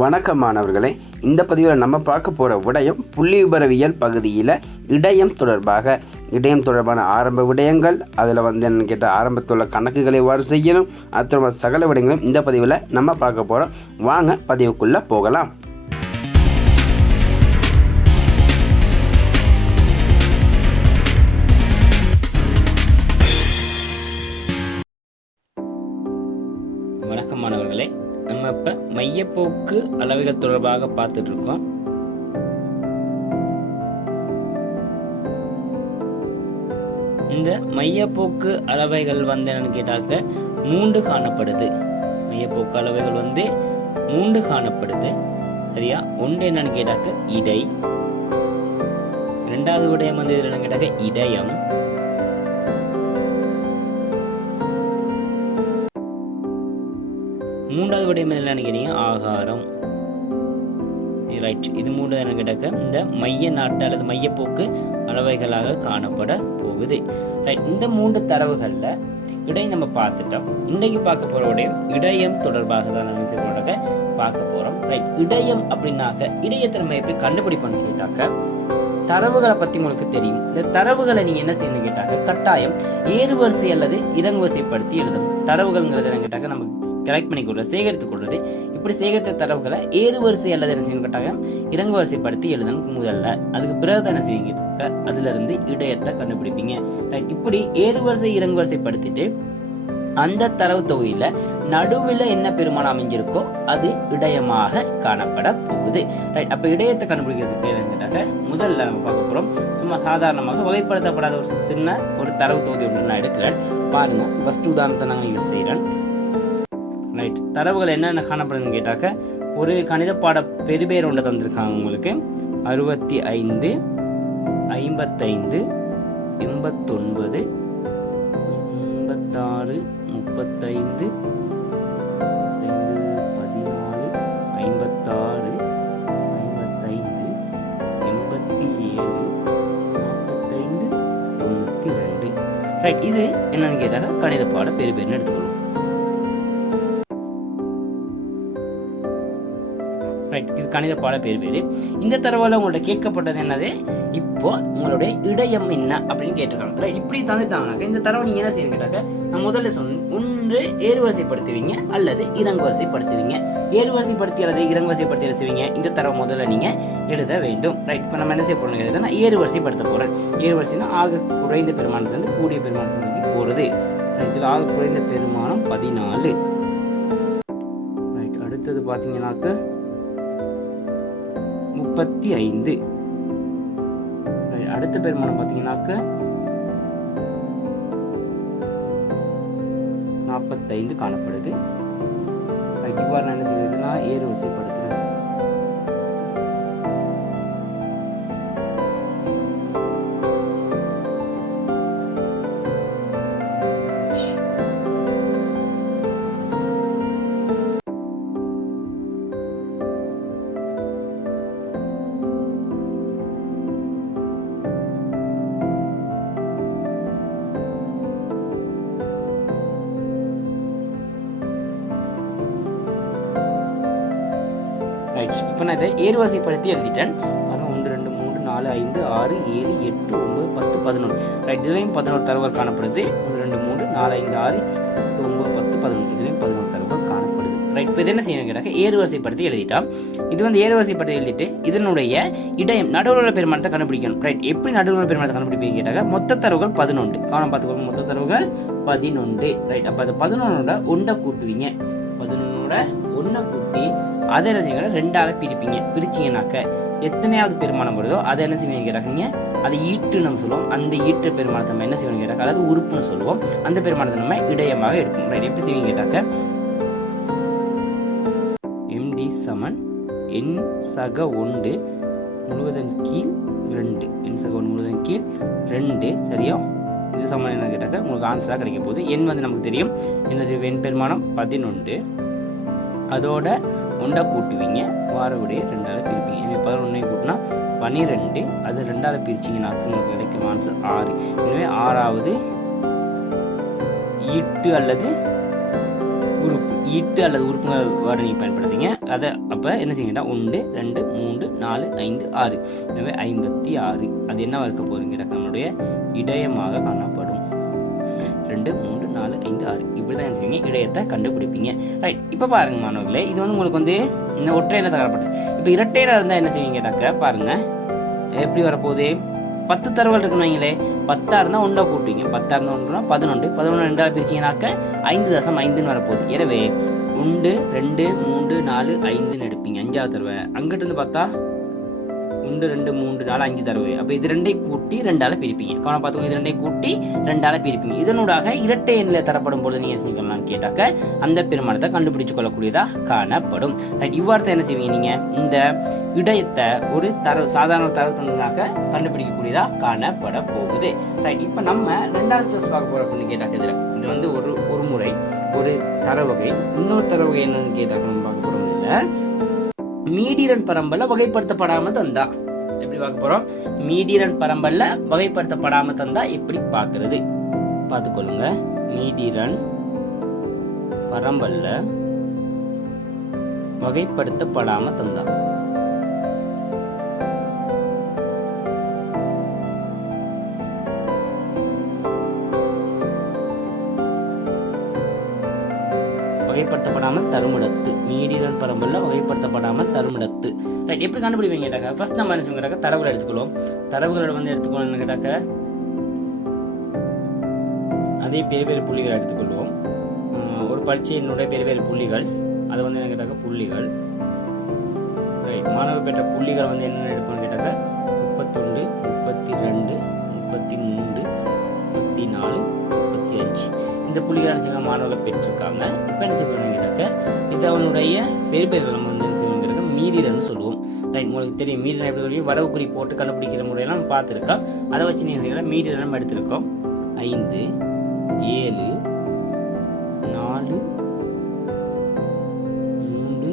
வணக்கம் மாணவர்களே, இந்த பதிவில் நம்ம பார்க்க போகிற விடயம் புள்ளிவிபரவியல் பகுதியில் இடையம் தொடர்பான ஆரம்ப விடயங்கள், அதில் என்னென்னு கேட்டால் ஆரம்பத்தில் உள்ள கணக்குகளை எவ்வாறு செய்யணும், அத்தனை சகல விடயங்களும் இந்த பதிவில் நம்ம பார்க்க போகிறோம். வாங்க பதிவுக்குள்ளே போகலாம். வணக்கம் மாணவர்களே, நம்ம இப்போ மையப்போக்கு அளவுகள் தொடர்பாக பார்த்துட்டு இருக்கோம். இந்த மையப்போக்கு அளவைகள் என்னன்னு கேட்டாக்க 3 காணப்படுது. மையப்போக்கு அளவைகள் 3 காணப்படுது. சரியா? ஒன்று என்னன்னு கேட்டாக்க இடை, இரண்டாவது விடயம் என்னன்னு கேட்டாக்க இடையம், மூன்றாவது விடயம் என்னன்னு கேட்டீங்க ஆகாரம். ரைட், இது மூன்று என்ன கேட்டாக்க இந்த மைய நாட்டு அல்லது மையப்போக்கு அளவைகளாக காணப்பட போகுது. ரைட், இந்த 3 தரவுகளில் இடை நம்ம பார்த்துட்டோம். இன்றைக்கு பார்க்க போகிற விடயம் இடையம் தொடர்பாக தான் பார்க்க போகிறோம். ரைட், இடையம் அப்படின்னாக்க இடையத்தை நம்ம எப்படி கண்டுபிடிப்போம்னு கேட்டாக்க தரவுகளை பற்றி உங்களுக்கு தெரியும். இந்த தரவுகளை நீங்கள் என்ன செய்யணும் கேட்டாக்க கட்டாயம் ஏறுவரிசை அல்லது இறங்குவரிசைப்படுத்தி எழுதணும். தரவுகள்ங்கிறது என்ன கேட்டாக்க நம்ம கலெக்ட் பண்ணி கொடுறது, சேகரித்து கொடுறது. இப்படி சேகரித்த தரவுகளை ஏறுவரிசை அல்லது என்ன செய்யணும் கேட்டாக்க இறங்குவரிசைப்படுத்தி எழுதணும் முதல்ல. அதுக்கு பிறகு என்ன செய்வீங்க கேட்டாக்க அதுல இருந்து இடையத்தை கண்டுபிடிப்பீங்க. ரைட், இப்படி ஏறுவரிசை இறங்குவரிசைப்படுத்திட்டு அந்த தரவு தொகுதியில நடுவில் என்ன பெருமானம் அமைஞ்சிருக்கோ அது இடையமாக காணப்பட போகுது. ரைட், அப்ப இடையத்தை கண்டுபிடிக்கிறதுக்கு கேட்டாக்க முதல்ல நம்ம பார்க்க போறோம். சும்மா சாதாரணமாக வகைப்படுத்தப்படாத ஒரு தரவு தொகுதி ஒன்று நான் எடுக்கிறேன். பாருங்க, ஃபர்ஸ்ட் உதாரணத்தை நாங்கள் இதை செய்கிறேன். ரைட், தரவுகள் என்னென்ன காணப்படுதுன்னு கேட்டாக்க ஒரு கணித பாட பெருபேர் ஒன்று தந்திருக்காங்க உங்களுக்கு. 65, 55, 89, 86, 35, 14, 56, 55, 87, 45, 92. ரைட், இது என்னன்னு கேட்டாக்க கணித பாட பெருபேர்னு எடுத்துக்கொள்ளும். இது கணித பாட பேரு. இந்த தரவுல உங்கள்ட்ட கேட்கப்பட்டது என்னது, இப்போ உங்களுடைய இடையம் என்ன அப்படின்னு கேட்டிருக்காங்க. ரைட், இப்படி தந்துட்டாங்கனாக்க இந்த தரவை நீங்க என்ன செய்யணும் கேட்டாக்க நான் முதல்ல சொன்னேன், ஒன்று ஏறுவரிசைப்படுத்துவீங்க அல்லது இறங்குவரிசைப்படுத்துவீங்க. ஏறுவரிசைப்படுத்தி அல்லது இறங்குவரிசைப்படுத்தி எழுதுவீங்க. இந்த தரவை முதல்ல நீங்க எழுத வேண்டும். ரைட், இப்போ நம்ம என்ன செய்ய போறோம் கேட்டா நான் ஏறுவரிசைப்படுத்த போறேன். ஏறுவரிசைனா ஆக குறைந்த பெருமானத்திலிருந்து கூடிய பெருமானத்திற்கு போறது. இதில் ஆக குறைந்த பெருமானம் 14. ரைட், அடுத்தது பாத்தீங்கன்னாக்க 35. அடுத்த பெருமானம் பார்த்தீங்கன்னாக்க 45 காணப்படுது. இவ்வாறு என்ன செய்யறதுன்னா ஏறுவரிசைப்படுத்துறேன். இப்போ நான் இதை ஏறுவரிசைப்படுத்தி எழுதிட்டேன். 1, 2, 3, 4, 5, 6, 7, 8, 9, 10, 11. ரைட், இதுலையும் 11 தரவுகள் காணப்படுது. 1, 2, 3, 4, 5, 6, 8, 9, 10, 11. இதுலையும் 11 தரவுகள் காணப்படுது. ரைட், இப்போ இது என்ன செய்யணும் கேட்டாக்க ஏறுவரிசைப்படுத்தி எழுதிட்டான். இது ஏறுவரிசைப்படுத்தி எழுதிட்டு இதனுடைய இடையம் நடுவில் உள்ள பெருமானத்தை கண்டுபிடிக்கணும். ரைட், எப்படி நடுவில் உள்ள பெருமானத்தை கண்டுபிடிப்பீங்க கேட்டாக்க மொத்த தரவுகள் 11. கவனம் பார்த்துக்கோங்க, மொத்த தரவுகள் 11. ரைட், அப்போ அது 11 ஒன்றை கூட்டுவீங்க. 11 ஒன்றை கூட்டி அதை என்ன செய்வீங்க 2ஆல பிரிப்பீங்க. பிரிச்சிங்கனாக்க எத்தனையாவது பெருமானம் வருதோ அதை என்ன செய்வீங்க கேட்டாக்க நீங்கள் அதை ஈட்டு நம்ம சொல்லுவோம். அந்த ஈட்டு பெருமானத்தை நம்ம என்ன செய்வோம் கேட்டாக்க அதாவது உறுப்புன்னு சொல்லுவோம். அந்த பெருமானத்தை நம்ம இடையமாக எடுப்போம். ரைட், எப்படி செய்வீங்க கேட்டாக்க MD சமன் என் சக 1 முழுவதன் கீழ் 2. என் சக 1 முழுவதன் கீழ் 2. சரியா? இது சமன் என்ன கேட்டாக்க உங்களுக்கு ஆன்சராக கிடைக்க போகுது. எண் நமக்கு தெரியும் என்னது, வெண் பெருமானம் 11. அதோட 1 கூட்டுவீங்க, வாரவுடைய 2ஆல பிரிப்பீங்க. எனவே 11 கூட்டினா 12. அது 2ஆல பிரிச்சிங்கன்னா உங்களுக்கு கிடைக்கும் ஆன்சர் 6. எனவே 6வது ஈட்டு அல்லது உறுப்பு ஈட்டு அல்லது உறுப்புகள் வேர்டை நீங்கள் பயன்படுத்திங்க. அதை அப்போ என்ன செய்யுங்கடா 1 2 3 4 5 6, எனவே 56. அது என்னவா இருக்க போகிறீங்க நம்மளுடைய இடையமாக காணப்படும். 2 3 4 5 6 இப்படி தான் என்ன செய்வீங்க இடையத்தை கண்டுபிடிப்பீங்க. ரைட், இப்போ பாருங்க மாணவர்களே, இது வந்து உங்களுக்கு வந்து இந்த ஒற்றையில தரப்பட்டு. இப்போ இரட்டையில இருந்தால் என்ன செய்வீங்க கேட்டாக்க பாருங்க எப்படி வரப்போகுது. 10 தரவுகள் இருக்குன்னு வைங்களே, 10 இருந்தால் 1 கூட்டுவீங்க. 10 இருந்தால் 1 11 11 2 பிரிச்சிங்கனாக்க 5.5ன்னு வரப்போகுது. எனவே 1 2 3 4 5ன்னு எடுப்பீங்க. 5வது தடவை அங்கிட்டு இருந்து பார்த்தா 1 2 3 4 5 தடவை. அப்போ இது ரெண்டையும் கூட்டி 2ஆல் பிரிப்பீங்க. கவனம் பார்த்துக்கோங்க, இது ரெண்டையும் கூட்டி 2ஆல் பிரிப்பீங்க. இதனூடாக இரட்டை எண்ணில் தரப்படும் பொழுது நீங்கள் செய்யலாம்னு கேட்டாக்க அந்த பெருமானத்தை கண்டுபிடிச்சு கொள்ளக்கூடியதாக காணப்படும். ரைட், இவ்வாறு என்ன செய்வீங்க நீங்கள் இந்த இடையத்தை ஒரு சாதாரண தரவு தந்ததாக கண்டுபிடிக்கக்கூடியதாக காணப்பட போகுது. ரைட், இப்போ நம்ம 2வது ஸ்டெப்ஸ் பார்க்க போகிறோம் அப்படின்னு கேட்டாக்க இது வந்து ஒரு முறை ஒரு தரவகை. இன்னொரு தரவகை என்னன்னு கேட்டாக்க நம்ம பார்க்க போகிறோம். இதில் மீடியன் பரம்பல்ல வகைப்படுத்தப்படாம தந்தா எப்படி பார்க்க போறோம். மீடியன் பரம்பல்ல வகைப்படுத்தப்படாம தந்தா எப்படி பார்க்கிறது பார்த்துக்கொள்ளுங்க. மீடியன் பரம்பல்ல வகைப்படுத்தப்படாம தந்தா வகைப்படுத்தப்படாமல் தருமிடத்து. மீடியன் பரம்பல்ல வகைப்படுத்தப்படாமல் தருமிடத்து. ரைட், எப்படி கண்டுபிடிப்பீங்க கேட்டாக்க ஃபர்ஸ்ட் நம்ம என்ன செய்வோம் கேட்டாக்க தரவுகளை எடுத்துக்கொள்வோம். தரவுகளை வந்து எடுத்துக்கொள்ளணும் கேட்டாக்க அதே பெரிய புள்ளிகளை எடுத்துக்கொள்வோம். ஒரு பரீட்சையினுடைய பெரிய புள்ளிகள் அதை வந்து என்ன கேட்டாக்க புள்ளிகள். ரைட், மாணவர் பெற்ற புள்ளிகள் வந்து என்ன எடுப்போம்னு கேட்டாக்க 31 32 33 34 35 இந்த புள்ளிகள் என்ன மாணவர்கள் பெற்றிருக்காங்க. இப்போ என்ன செய்யணும் கேட்டாக்க இது அவனுடைய பெரிய நம்ம வந்து என்ன செய்யணும் கேட்டாக்க மீடியன்னு சொல்லுவோம். ரைட், உங்களுக்கு தெரியும் மீடியன் எப்படி வரவு குறி போட்டு கண்டுபிடிக்கிற முறையெல்லாம் நம்ம பார்த்துருக்கோம். அதை வச்சு நீங்கள் மீடியன் நம்ம எடுத்திருக்கோம். 5 7 4 3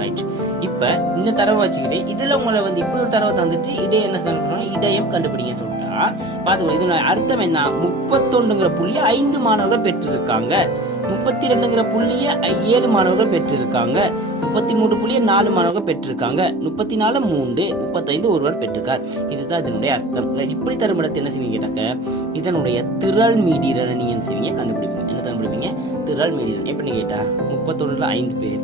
ரைட். இப்போ இந்த தரவை வச்சுக்கிட்டு இதில் உங்களை வந்து இப்படி ஒரு தரவை தந்துட்டு இடையே என்ன கண்டுபிடிக்கணும், இடையம் கண்டுபிடிங்க சொல்லிட்டா பார்த்துக்கோ. இது அர்த்தம் என்ன, 31ங்கிற புள்ளியை 5 மாணவர்கள் பெற்றிருக்காங்க. 32ங்கிற புள்ளியை 7 மாணவர்கள் பெற்றிருக்காங்க. 33 புள்ளியை 4 மாணவர்கள் பெற்றிருக்காங்க. 34 3 35 ஒருவர் பெற்றிருக்கார். இதுதான் இதனுடைய அர்த்தம். இப்படி தருமிடத்தை என்ன செய்வீங்க கேட்டாக்க இதனுடைய திரள் மீடியனை நீங்க என்ன செய்வீங்க கண்டுபிடிப்பீங்க. என்ன கண்டுபிடிப்பீங்க, திரள் மீடியன். எப்படின்னு கேட்டா 31ல 5 பேர்,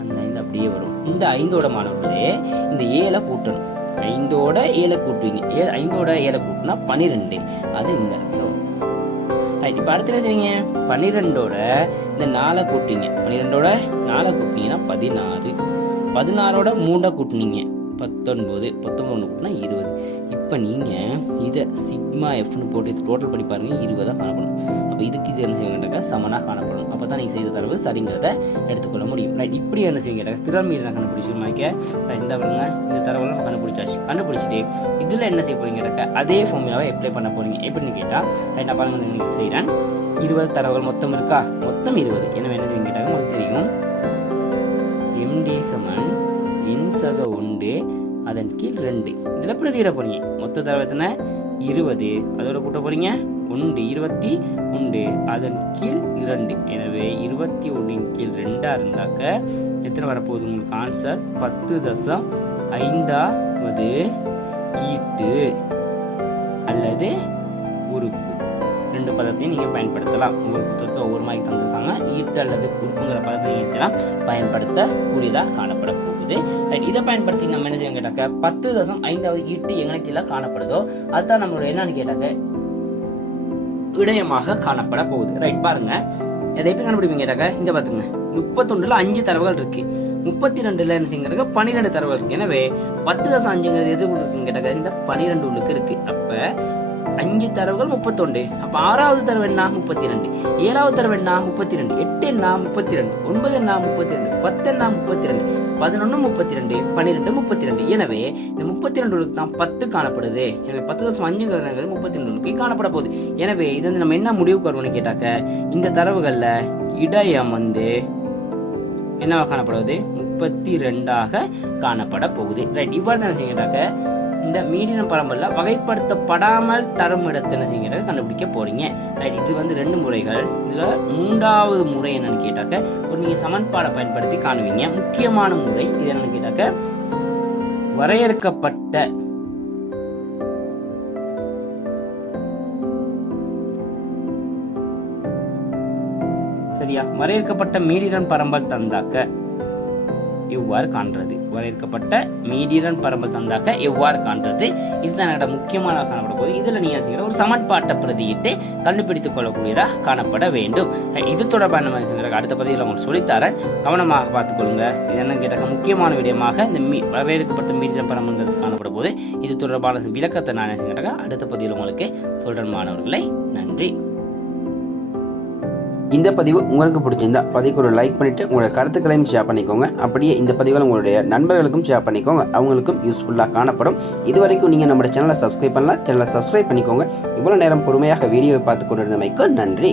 அந்த 5 அப்படியே வரும். இந்த 5ஓட மாணவர்களே இந்த 7 கூட்டணும். 5ஓட 7 கூட்டுவீங்க. 5ஓட 7 கூட்டினா 12. அது இந்த இடத்துல வரும். ரைட், இப்போ அடுத்து என்ன செய்வீங்க, 12ஓட இந்த 4 கூட்டுவீங்க. 12ஓட 4 கூட்டினீங்கன்னா 16. 16ஓட 3 கூட்டினீங்க 19. 19 கூட்டினா 20. இப்போ நீங்கள் இதை சிக்மா எஃப்னு போட்டு இது டோட்டல் பண்ணி பாருங்கள், 20 காணப்படும். அப்போ இதுக்கு இது என்ன செய்வீங்க சமனாக காணப்படும். அப்போ தான் நீங்கள் செய்த தரவு சரிங்கிறத எடுத்துக்கொள்ள முடியும். ரைட், இப்படி என்ன செய்வீங்க திறமையை கண்டுபிடிச்சிருமாக்க. இந்த பாருங்க, இந்த தரவுலாம் நம்ம கண்டுபிடிச்சிட்டு இதில் என்ன செய்ய போறீங்க அதே ஃபார்முலாவை அப்ளை பண்ண போறீங்க. எப்படின்னு கேட்டால் ரைட், நான் பாருங்க நீங்கள் செய்கிறேன். 20 தரவுகள் மொத்தம் இருக்கா, மொத்தம் 20. எனவே என்ன செய்வீங்க கேட்டாங்க உங்களுக்கு தெரியும் MD சமன் இன்சக 1 அதன் கீழ் 2. இதில் பிரதியிட போறீங்க. மொத்த தரவு எத்தனை 20, அதோட கூட்ட போறீங்க 1 21 அதன் கீழ் 2. எனவே 21 கீழ் 2 இருந்தாக்க எத்தனை வரப்போகுது உங்களுக்கு ஆன்சர் 10.5வது ஈட்டு அல்லது உறுப்பு. 2 பதத்தையும் நீங்கள் பயன்படுத்தலாம். உங்கள் புத்தகத்தில் ஒவ்வொரு மாதிரி தந்திருக்காங்க. ஈட்டு அல்லது உறுப்புங்கிற பதத்தை நீங்கள் செய்யலாம், பயன்படுத்தக்கூடியதாக காணப்பட போகுது. இதை பயன்படுத்தி நம்ம என்ன செய்யணும் கேட்டாக்க 10.5வது ஈட்டு எங்கே கீழே காணப்படுதோ அதுதான் நம்மளோட என்னன்னு கேட்டாக்க இடையமாக காணப்பட போகுது. ரைட், பாருங்க இதை எப்படி கண்டுபிடிப்பீங்க கேட்டாக்க இந்த பார்த்துங்க 31ல 5 தரவுகள் இருக்கு. 32ல என்ன செய்யுங்க 12 தரவுகள் இருக்கு. எனவே 10.5ங்கிறது எது இருக்குன்னு கேட்டாக்க இந்த 12 உள்ளுக்கு இருக்கு. அப்ப 5 தரவுகள் 31. அப்ப 6வது தரவு என்ன 32, 7வது தரவு என்ன 32, 8 என்ன 32, 9 என்ன 32, 10 என்ன 32, 11 32, 12 32. எனவே இந்த 32 தான் 10 காணப்படுது. எனவே 10.5ங்கிறது 32 காணப்பட போகுது. எனவே இது வந்து நம்ம என்ன முடிவுக்கு வருவோம்னு கேட்டாக்க இந்த தரவுகள்ல இடையம் வந்து என்னவா காணப்படுவது 32ஆக காணப்பட போகுது. ரைட், இவ்வாறு தான் செய்யட்டாக்க இந்த மீடியன் பரம்பலில் வகைப்படுத்தப்படாமல் தரும் இடத்தை என்ன செய்யுங்கிறத கண்டுபிடிக்க போறீங்க. ரைட், இது வந்து 2 முறைகள். இதில் 3வது முறை என்னன்னு கேட்டாக்க ஒரு நீங்கள் சமன்பாடை பயன்படுத்தி காணுவீங்க. முக்கியமான முறை இது என்னன்னு கேட்டாக்க வரையறுக்கப்பட்ட சரியா வரையறுக்கப்பட்ட மீடியன் பரம்பல் தந்தாக்க எவ்வாறு காண்றது, வரையறுக்கப்பட்ட மீடியன் பரம்பல் தந்தாக்க எவ்வாறு காண்றது, இதுதான் என்னோட முக்கியமான காணப்பட போது. இதில் நீங்கள் ஒரு சமன்பாட்டை பிரதியிட்டு கண்டுபிடித்துக் கொள்ளக்கூடியதாக காணப்பட வேண்டும். இது தொடர்பான அடுத்த பதிவில் உங்களுக்கு சொல்லித்தரேன், கவனமாக பார்த்துக்கொள்ளுங்க. இது என்ன கேட்டாக்க முக்கியமான விடயமாக இந்த வரையறுக்கப்பட்ட மீடியன் பரம்பல்ங்கிறது காணப்பட போது. இது தொடர்பான விளக்கத்தை நான் என்ன கேட்டாக்க அடுத்த பதிவில் உங்களுக்கு சொல்கிறேன் மாணவர்களை. நன்றி. இந்த பதிவு உங்களுக்கு பிடிச்சிருந்தா பதிவுக்கு ஒரு லைக் பண்ணிவிட்டு உங்களோட கருத்துக்களையும் ஷேர் பண்ணிக்கோங்க. அப்படியே இந்த பதிவுகளை உங்களுடைய நண்பர்களுக்கும் ஷேர் பண்ணிக்கோங்க, அவங்களுக்கும் யூஸ்ஃபுல்லாக காணப்படும். இது வரைக்கும் நீங்கள் நம்மளோட சேனலை சப்ஸ்கிரைப் பண்ணலாம், சேனலை சப்ஸ்கிரைப் பண்ணிக்கோங்க. இவ்வளோ நேரம் பொறுமையாக வீடியோவை பார்த்து கொண்டிருந்தமைக்கு நன்றி.